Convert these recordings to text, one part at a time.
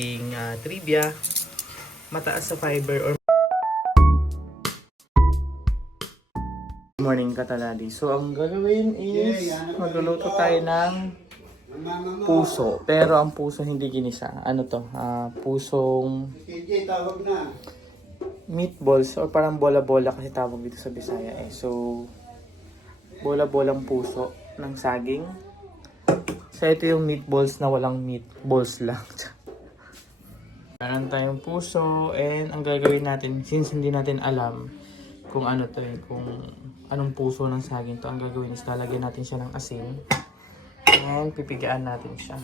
ating trivia. Mataas sa fiber or morning katalali. So ang gagawin is magluluto tayo ng puso. Pero ang puso hindi ginisa. Ano to? Pusong meatballs or parang bola-bola kasi tawag dito sa Bisaya eh. So bola-bolang puso ng saging. So ito yung meatballs na walang meatballs lang. Meron tayong puso and ang gagawin natin since hindi natin alam kung ano to eh, kung anong puso ng saging to, ang gagawin is lalagyan natin siya ng asin and pipigaan natin siya.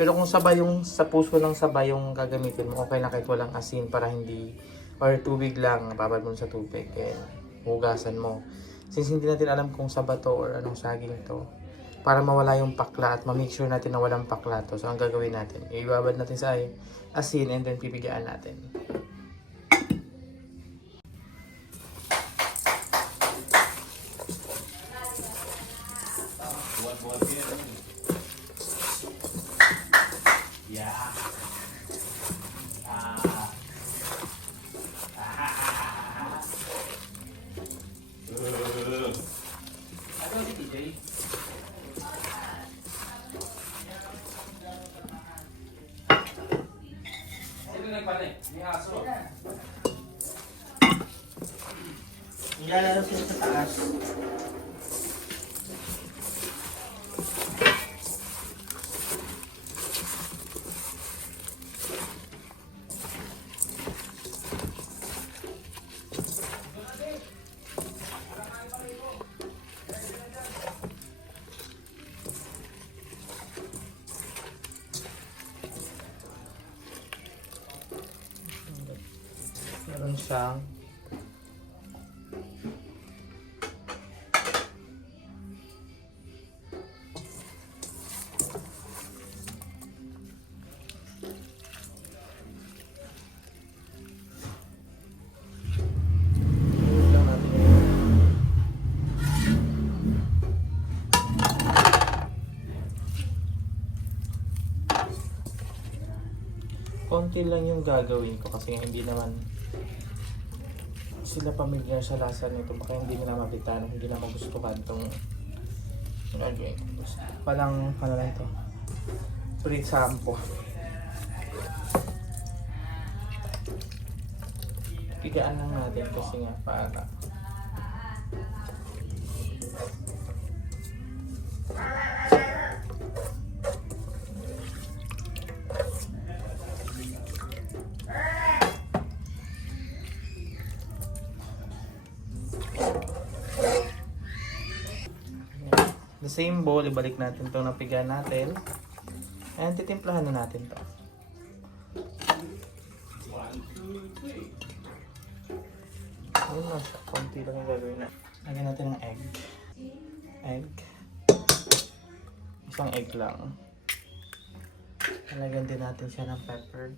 Pero kung sabay yung sa puso lang sabay yung gagamitin mo, okay lang kahit walang asin para hindi, or tubig lang, babad mo sa tubig and hugasan mo. Since hindi natin alam kung saba to or anong saging to, para mawala yung pakla at ma-make sure natin na walang pakla to, so ang gagawin natin, ibabad natin sa asin and then pipigaan natin. Nilalaro sila sa taas. Meron siyang konti lang yung gagawin ko kasi hindi naman sila pamilyar sa lasa nito, baka hindi nila mabitan, hindi na magustuhan itong gagawin ko. Palang ano lang ito, free sample. Pigaan lang natin kasi nga para the same bowl, ibalik natin itong napiga natin and titimplahan na natin to. Ayun na siya, konti lang yung gagawin na. Lagyan natin ng egg, isang egg lang. Lagyan din natin siya ng pepper.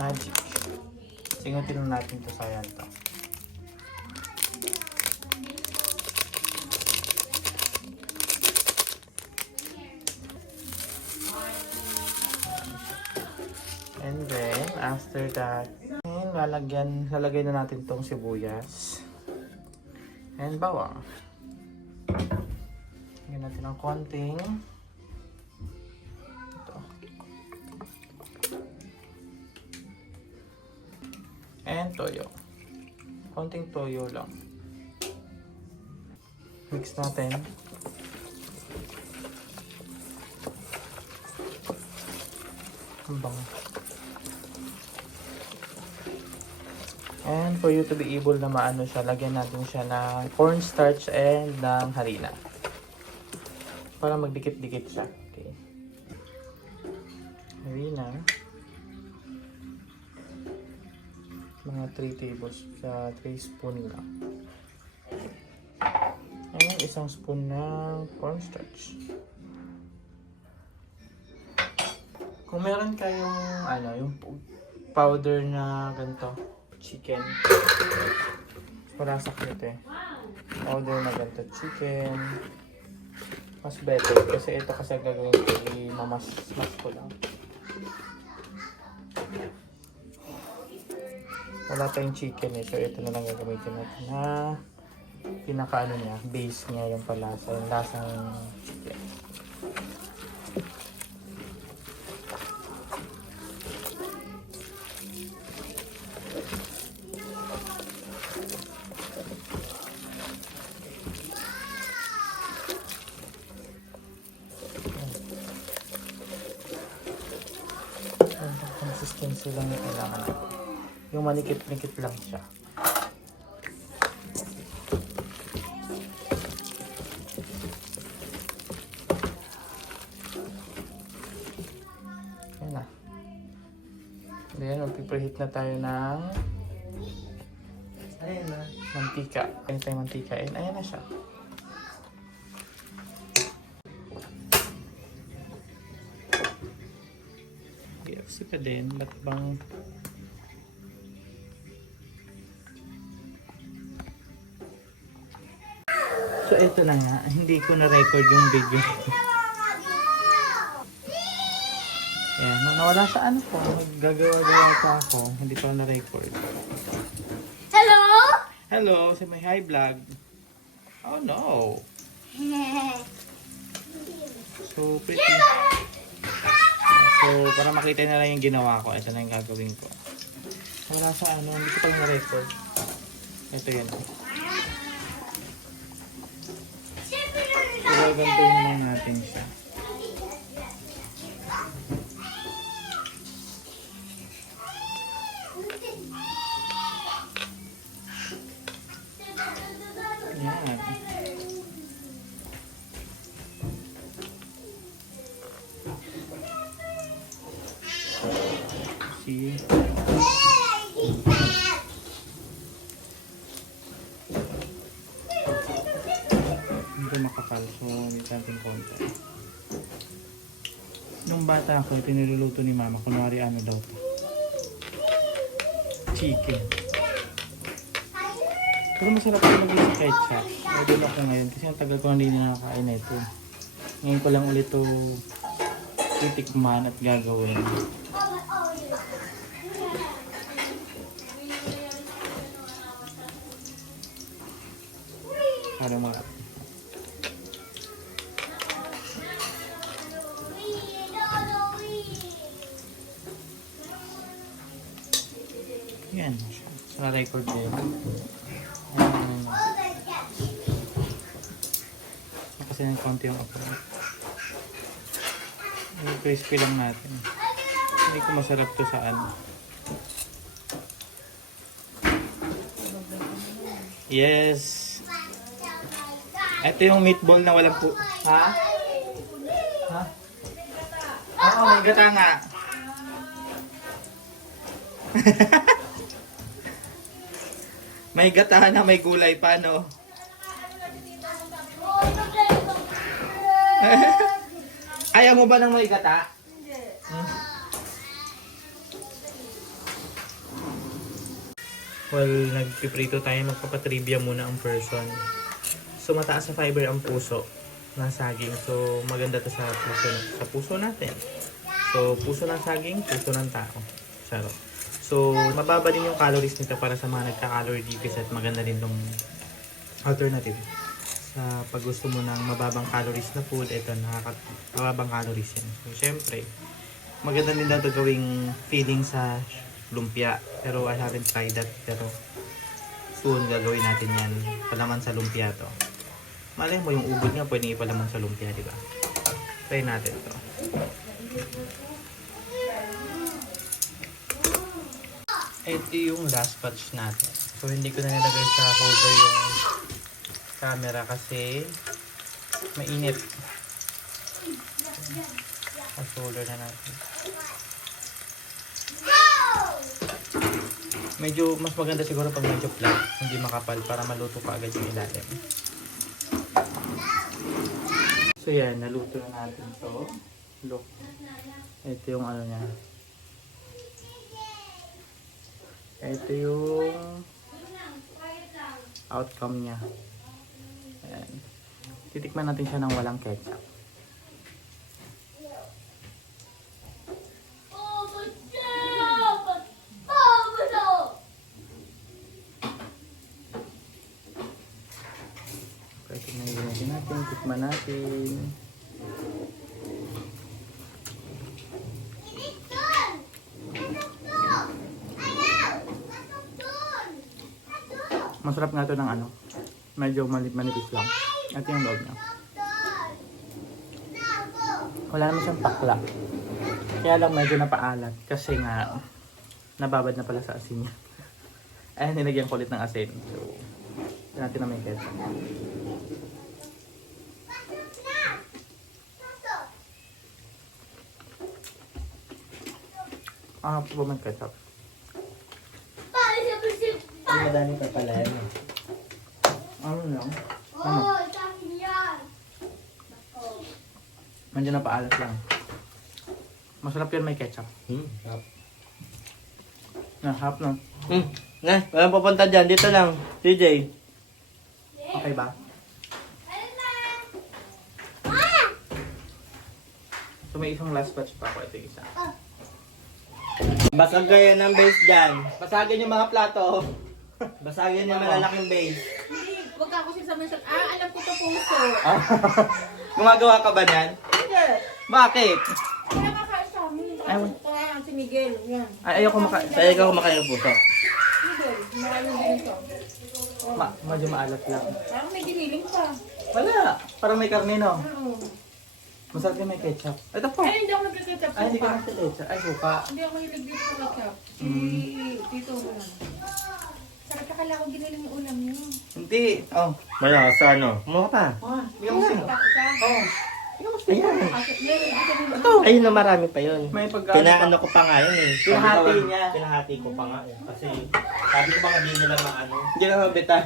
Magic. Singutin natin ito sa yan to. And then, after that, lalagay na natin itong sibuyas. And bawang. Lagyan natin ng konting and toyo. Konting toyo lang. Mix natin. Ang bango. And for you to be able na maano siya, lagyan natin siya ng cornstarch and ng harina. Para magdikit-dikit siya. Okay. Harina. Mga 3 spoon lang. And isang spoon ng cornstarch. Kung Kung meron kayong yung powder na ganito, chicken. Wala sakit eh. Powder na ganito, chicken. Mas better kasi ito kasi gagawin ko, i-mamas ko lang. Wala tayong chicken eh, so ito na lang gagamitin natin na pinaka niya, base niya yung palasa, yung lasang chicken. Consistency lang yung kailangan natin. Yung manikip-nikip lang siya. Ayan na. Then, magpipreheat na tayo ng mantika. Ayan tayo mantika. Ayan na siya. Kasi pa din, ba't bang so ito na nga, hindi ko na-record yung video. Ayan, nawala sa ano ko, maggagawa pa ako, hindi ko na-record. Hello? Hello, sa may hi vlog. Oh no. So pretty. So, para makita na lang yung ginawa ko, ito na yung gagawin ko. Wala sa hindi ko pa na-record. Ito yun. So, gagantuin lang natin siya. Yan. See? Hindi makapal, so hindi natin konti. Nung bata ako, ito niluluto ni mama. Kunwari ano daw to? Chicken. Pero masarap ko maging sa ketchup. Medyo ako ngayon kasi ang tagal ko hindi nakakain na ito. Ngayon ko lang ulit ito titikman at gagawin. Para mga yan, sa record din. Kasi ng konti yung apple. Crispy lang natin. Hindi ko masarap to sa ano. Yes. Ito yung meatball na walang po. Ha? Ha? Oo, may gata nga. May gata na may gulay pa, no? Ayaw mo ba ng may gata? Hindi. Well, nagpiprito tayo. Magpapatrivia muna ang person. So, mataas sa fiber ang puso ng saging. So, maganda to sa puso natin. So, puso ng saging, puso ng tao. Charot. So, mababa din yung calories nito para sa mga nagka-calorie deficit. Maganda din tong alternative. Sa pag gusto mo ng mababang calories na food, ito mababang calories yan. So, syempre, maganda din daw ito gawing feeding sa lumpia. Pero I haven't tried that. Pero soon gagawin natin yan. Palaman sa lumpia to. Malay mo yung ubod niya pwedeng ipalaman sa lumpia, di ba? Try natin to. Ito yung last batch natin. So hindi ko na nilagay sa holder yung camera kasi mainit. Last holder na natin. Medyo mas maganda siguro pag medyo flat, hindi makapal para maluto ka agad yung ilalim. So yan, naluto na natin to. Look. Ito yung ano niya. Ito yung outcome niya. Ayan. Titikman natin siya ng walang ketchup. Pwede na ilagay natin. Tikman natin. Masarap nga ito ng ano. Medyo manipis lang. Ito yung loob niya. Wala naman siyang takla. Kaya lang medyo napaalat. Kasi nga, nababad na pala sa asin niya. Ay, nilagyan ko ulit ng asin. So, ito natin na may ketchup. Ah, po ba may ketchup? Ang madami pa pala yan. Ano lang? Ano? Medyo napaalat lang. Masarap yan may ketchup. Half na. Na, walang pupunta dyan. Dito lang. CJ. Okay ba? So may isang last batch pa ako. Ito yung isa. Basag kayo ng base dyan. Basagin yung mga plato. Basagin yung malalaking base. Hindi, wag ka kasi sa mention. Alam ko to puso. Gumagawa ka ba niyan? Hindi. Bakit? Kaya nakakain sa amin. Kaya si Miguel. Yan. Ay, ayoko Sa'yo ka kumakain ng puso. Miguel, maraming din ito. medyo maalat lang. Parang may giniling pa. Wala. Parang may karne, no? Oo. Masarap yung may ketchup. Ito po. Ay, hindi ako nagkaketchup. Ay, hindi ka suka. nasa ketchup. Ay, suka. Hindi ako hilig dito sa ketchup. Si Tito mo lang. Sarap ka kala ko giniling yung ulam niyo. Hindi. Oh. Wala, sa ano? Kumuha pa. Ah, bigyan mo sino. Oh. Ayan. Ito. Ayun na, marami pa yun. May pagkaano Pinaano ko pa nga yun eh. Pinahati niya. Pinahati ko pa nga eh. Kasi sabi ko ba nga di nila maano. Hindi na mabitan.